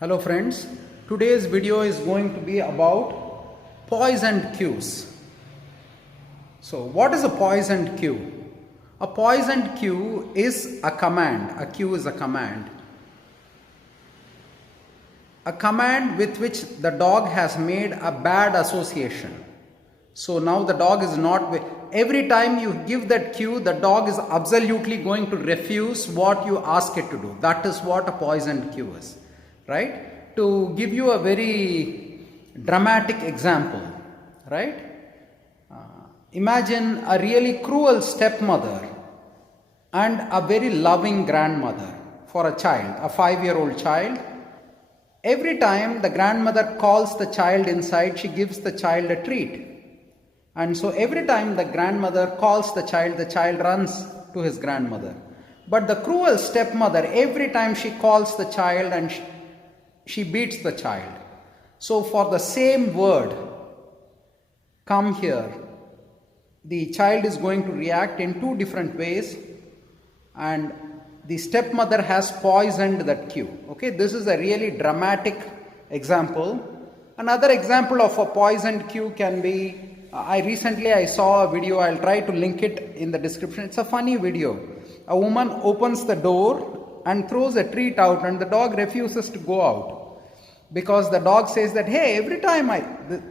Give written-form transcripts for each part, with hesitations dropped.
Hello friends, today's video is going to be about poisoned cues. So what is a poisoned cue? A poisoned cue is a command. A cue is a command. A command with which the dog has made a bad association. So now the dog is not, every time you give that cue, the dog is absolutely going to refuse what you ask it to do. That is what a poisoned cue is, right? To give you a very dramatic example, right? Imagine a really cruel stepmother and a very loving grandmother for a child, a 5-year-old child. Every time the grandmother calls the child inside, she gives the child a treat. And so every time the grandmother calls the child runs to his grandmother. But the cruel stepmother, every time she calls the child and she beats the child. So for the same word, come here, the child is going to react in two different ways, and the stepmother has poisoned that cue. Okay, this is a really dramatic example. Another example of a poisoned cue can be, I saw a video, I'll try to link it in the description. It's a funny video. A woman opens the door and throws a treat out, and the dog refuses to go out. Because the dog says that, hey, every time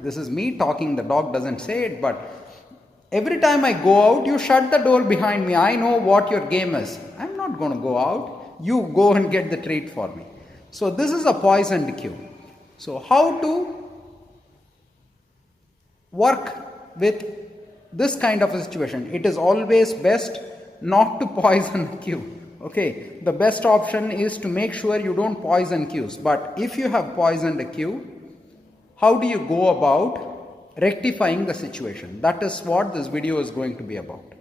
this is me talking, the dog doesn't say it, but every time I go out, you shut the door behind me. I know what your game is. I'm not going to go out. You go and get the treat for me. So this is a poisoned cue. So how to work with this kind of a situation? It is always best not to poison a cue. Okay, the best option is to make sure you don't poison cues. But if you have poisoned a cue, how do you go about rectifying the situation? That is what this video is going to be about.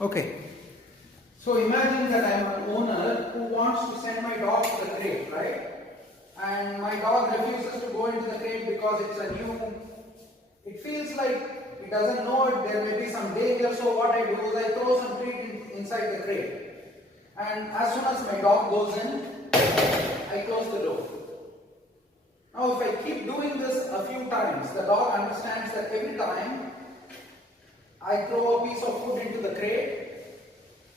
Okay, so imagine that I am an owner who wants to send my dog to the crate, right? And my dog refuses to go into the crate because it's a new, it feels like it doesn't know it, there may be some danger. So what I do is I throw some treat inside the crate. And as soon as my dog goes in, I close the door. Now if I keep doing this a few times, the dog understands that every time I throw a piece of food into the crate,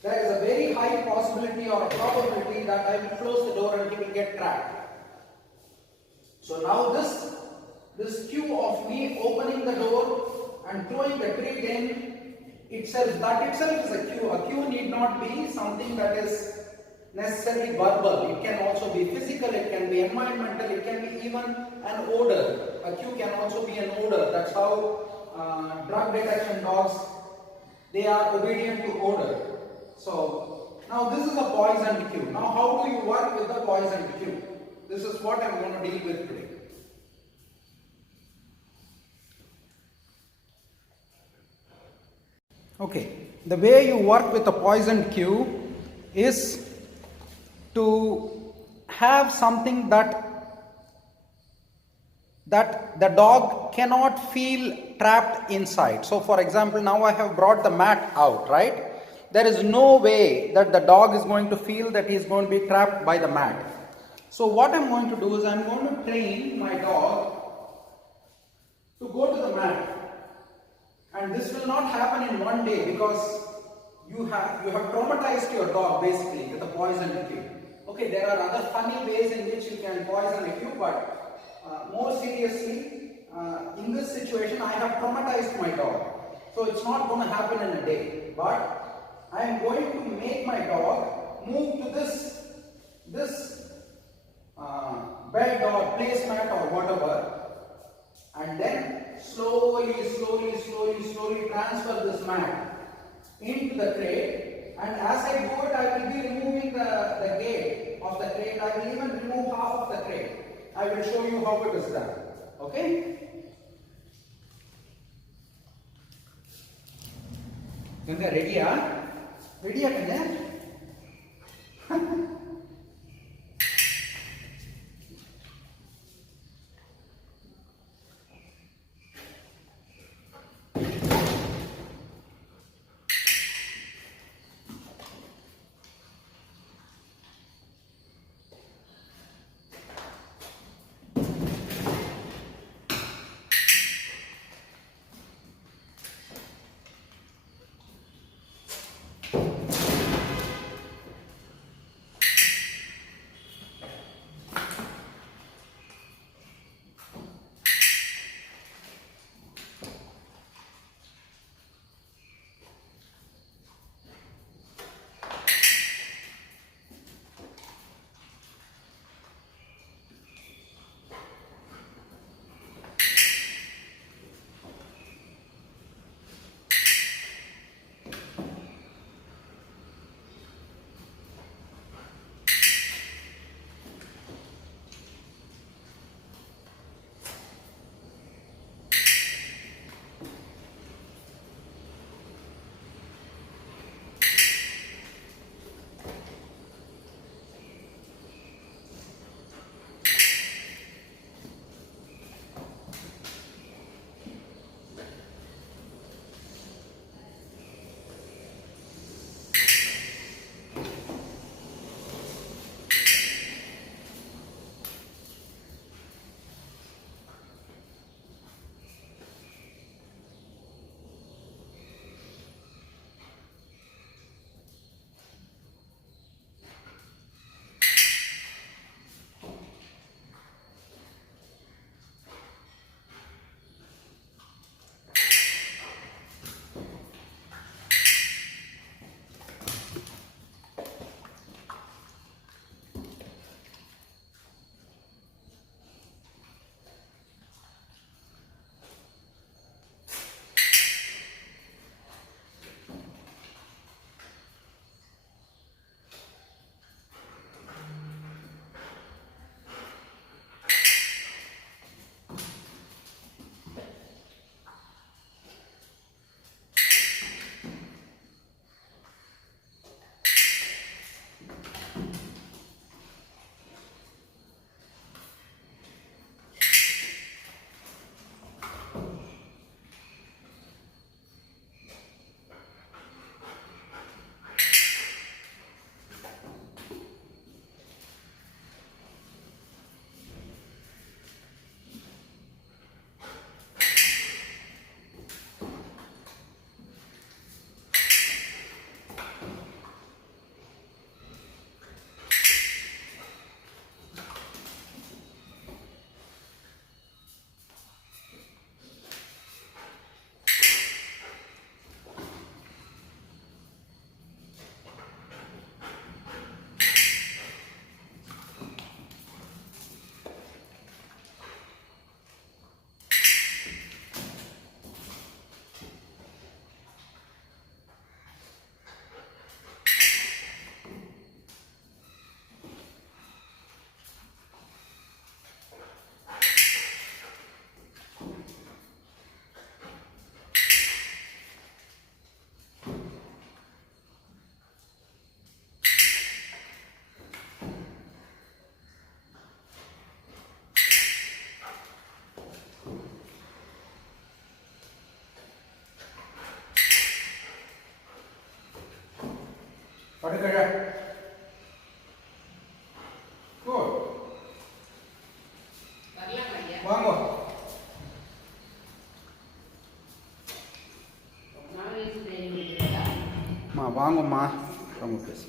there is a very high possibility or a probability that I will close the door and he will get trapped. So now this cue of me opening the door and throwing the treat in itself, that itself is a cue. A cue need not be something that is necessarily verbal. It can also be physical, it can be environmental, it can be even an odor. A cue can also be an odor. That's how drug detection dogs, they are obedient to odor. So now this is a poisoned cue. Now how do you work with the poisoned cue? This is what I'm going to deal with today. Okay, the way you work with a poisoned cue is to have something that the dog cannot feel trapped inside. So for example, now I have brought the mat out, right? There is no way that the dog is going to feel that he is going to be trapped by the mat. So what I'm going to do is I'm going to train my dog to go to the mat. And this will not happen in one day because you have traumatized your dog basically with a poisoned cue. Okay, there are other funny ways in which you can poison a cue, but more seriously, in this situation I have traumatized my dog. So it's not going to happen in a day, but I am going to make my dog move to this bed or placemat or whatever, and then slowly transfer this mat into the crate. And as I do it, I will be removing the gate of the crate. I will even remove half of the crate. I will show you how it is done. Okay? Ganga, ready? Ready, Ganga? வாங்கோ. வாங்கம்மா, ரொம்ப பேசு.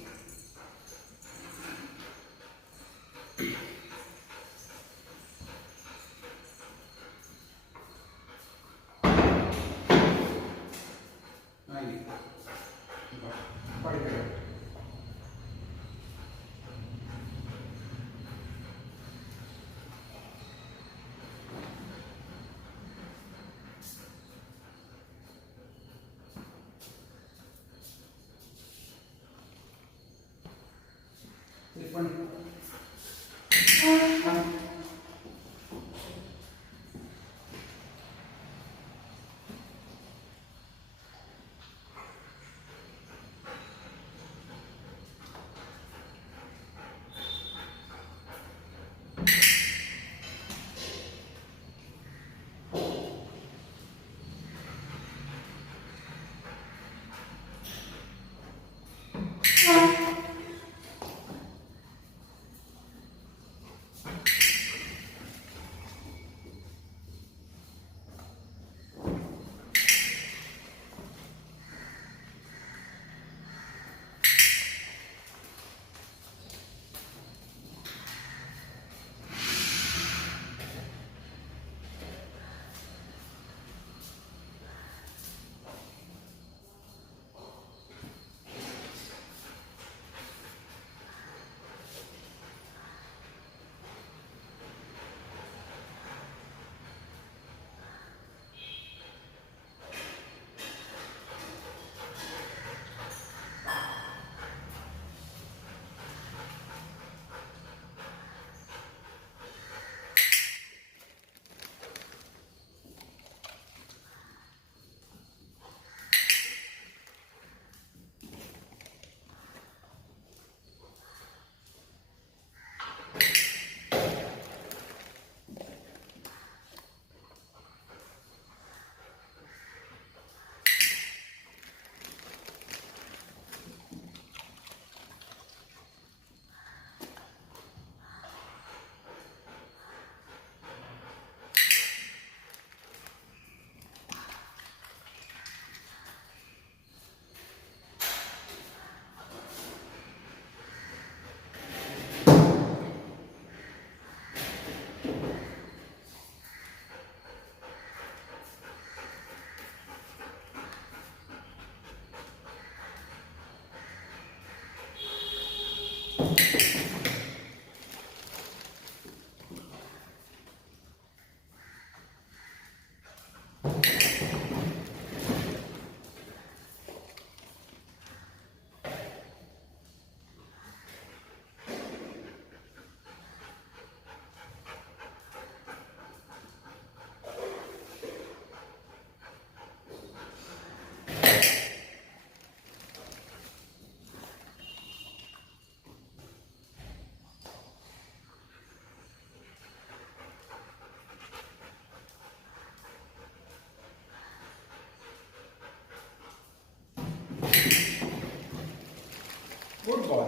Good boy.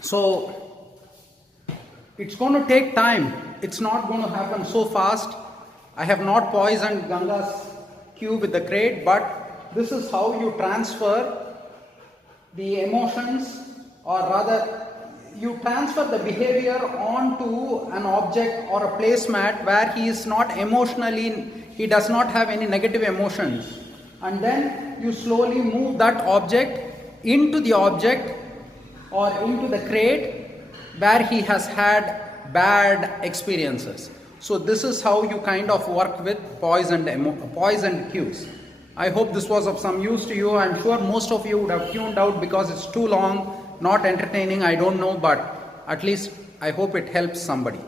So it's going to take time. It's not going to happen so fast. I have not poisoned Ganga's cube with the crate, but this is how you transfer the emotions, or rather you transfer the behavior onto an object or a placemat where he is not emotionally, he does not have any negative emotions, and then you slowly move that object into the object or into the crate where he has had bad experiences. So this is how you kind of work with poisoned cues. I hope this was of some use to you. I'm sure most of you would have tuned out because it's too long, not entertaining, I don't know, but at least I hope it helps somebody.